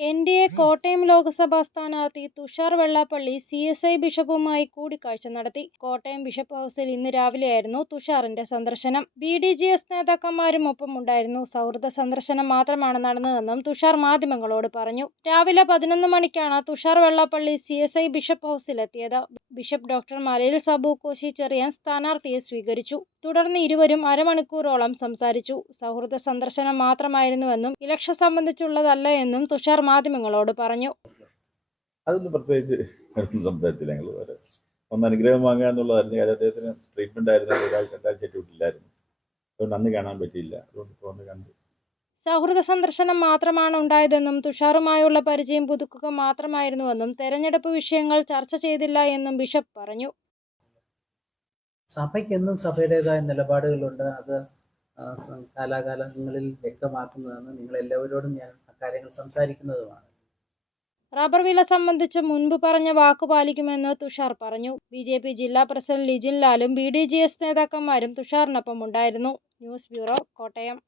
N D A Kottayam Lok Sabha സ്ഥാനാർത്ഥി Thushar Vellappally C S I ബിഷപ്പുമായി കൂടിക്കാഴ്ച നടത്തി. Kottayam bishop ഹൗസിൽ ഇന്ന് രാവിലെയായിരുന്നു തുഷാറിന്റെ സന്ദർശനം. ബി ഡി ജി എസ് നേതാക്കന്മാരും ഒപ്പമുണ്ടായിരുന്നു. സൗഹൃദ സന്ദർശനം മാത്രമാണ് നടന്നതെന്നും തുഷാർ മാധ്യമങ്ങളോട് പറഞ്ഞു. രാവിലെ പതിനൊന്ന് മണിക്കാണ് Thushar Vellappally C S I bishop ഹൗസിലെത്തിയത്. Bishop doctor Malayil Sabu Koshy Cherian സ്ഥാനാർത്ഥിയെ സ്വീകരിച്ചു. തുടർന്ന് ഇരുവരും അരമണിക്കൂറോളം സംസാരിച്ചു. സൗഹൃദ സന്ദർശനം മാത്രമായിരുന്നുവെന്നും ഇലക്ഷൻ സംബന്ധിച്ചുള്ളതല്ല എന്നും തുഷാർ മാധ്യമങ്ങളോട് പറഞ്ഞു. അതൊന്നും പ്രത്യേകിച്ച് സംസാരിച്ചില്ല ഞങ്ങൾ വേറെ. ഒന്ന് അനുഗ്രഹം വാങ്ങുക എന്നുള്ളതായിരുന്നു കാര്യം അദ്ദേഹത്തിന് ട്രീറ്റ്മെന്റ് ആയിരുന്നു. ഒരാഴ്ച രണ്ടാഴ്ചയായിട്ട് വിട്ടില്ലായിരുന്നു. അതുകൊണ്ട് അന്ന് കാണാൻ പറ്റിയില്ല. അതുകൊണ്ട് ഇപ്പോൾ കണ്ടു. സൗഹൃദ സന്ദർശനം മാത്രമാണ് ഉണ്ടായതെന്നും തുഷാറുമായുള്ള പരിചയം പുതുക്കുക മാത്രമായിരുന്നുവെന്നും തെരഞ്ഞെടുപ്പ് വിഷയങ്ങൾ ചർച്ച ചെയ്തില്ല എന്നും ബിഷപ്പ് പറഞ്ഞു. സഭയ്ക്കെന്നും സഭയുടേതായ നിലപാടുകളുണ്ട്. അത് കാലാകാലങ്ങളിൽ വ്യക്തമാക്കുന്നതാണ്. നിങ്ങൾ എല്ലാവരോടും ഞാൻ അക്കാര്യങ്ങൾ സംസാരിക്കുന്നതുമാണ്. റബ്ബർ വില സംബന്ധിച്ച് മുൻപ് പറഞ്ഞ വാക്കു പാലിക്കുമെന്ന് തുഷാർ പറഞ്ഞു. ബി ജെ പി ജില്ലാ പ്രസിഡന്റ് ലിജിൻ ലാലും ബി ഡി ജി എസ് നേതാക്കന്മാരും തുഷാറിനൊപ്പം ഉണ്ടായിരുന്നു. News bureau Kottayam.